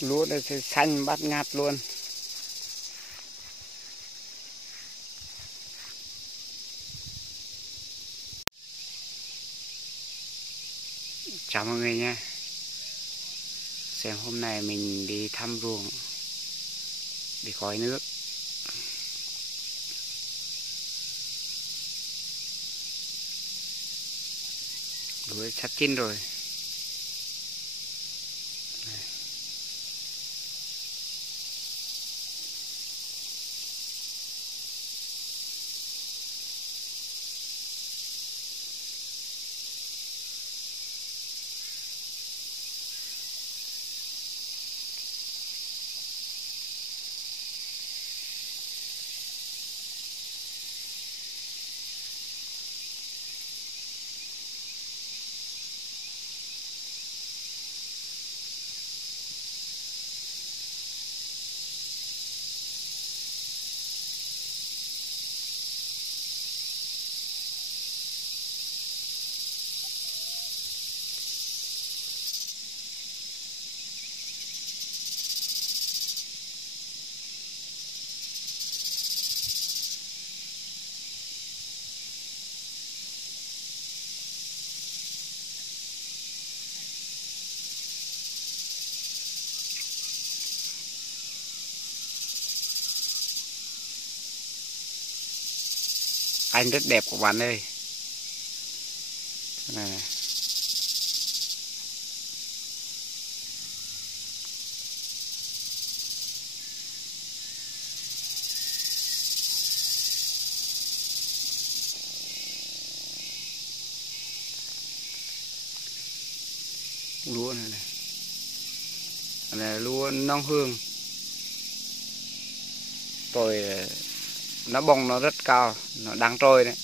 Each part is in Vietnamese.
Lúa đây thì xanh bát ngát luôn. Chào mọi người nha. Xem hôm nay mình đi thăm ruộng để khói nước. Lúa sắp chín rồi. Anh rất đẹp của bạn ơi. Này này. Lúa này này. Này lúa non hương. Rồi nó bông nó rất cao, nó đang trôi đấy.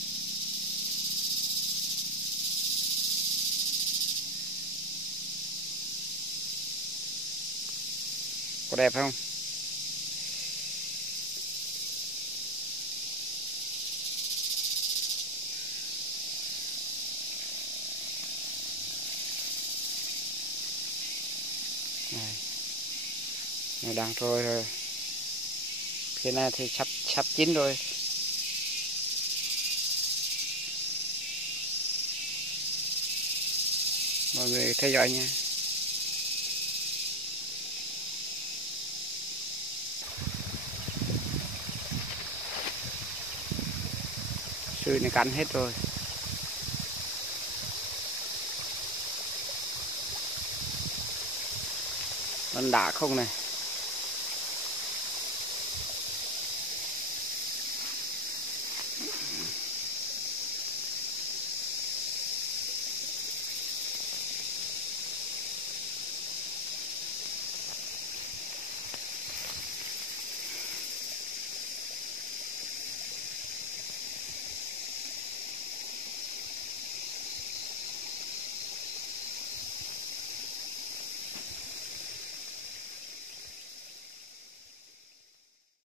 Có đẹp không? Này. Nó đang trôi rồi. Phía này thì sắp chín rồi. Mọi người theo dõi nha. Sưởi này cắn hết rồi. Vẫn đã không này.